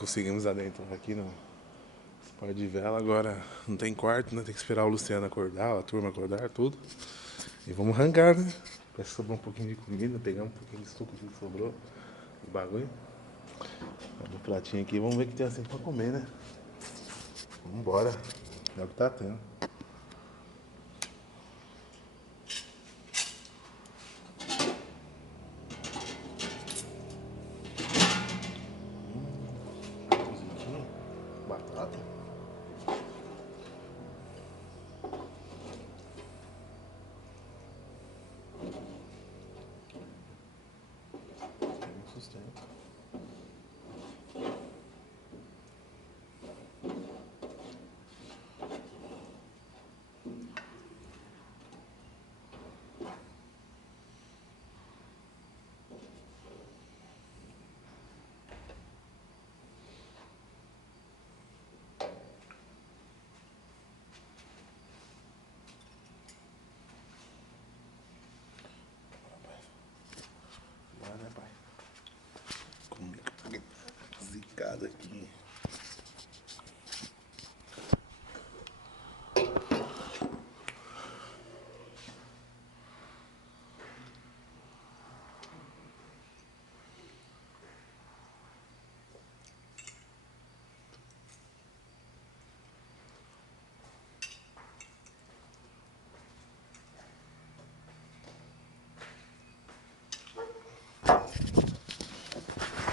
Conseguimos adentrar aqui no Sport de Vela. Agora não tem quarto, né? Tem que esperar o Luciano acordar, a turma acordar, tudo. E vamos arrancar, né? Parece que sobrou um pouquinho de comida, pegar um pouquinho de suco que sobrou do bagulho. Abre o pratinho aqui, vamos ver o que tem assim pra comer, né? Vambora. É o que tá tendo. Cozidinho, batata. Tem um sustento. Vai, né, pai? Comigo. Zicado aqui.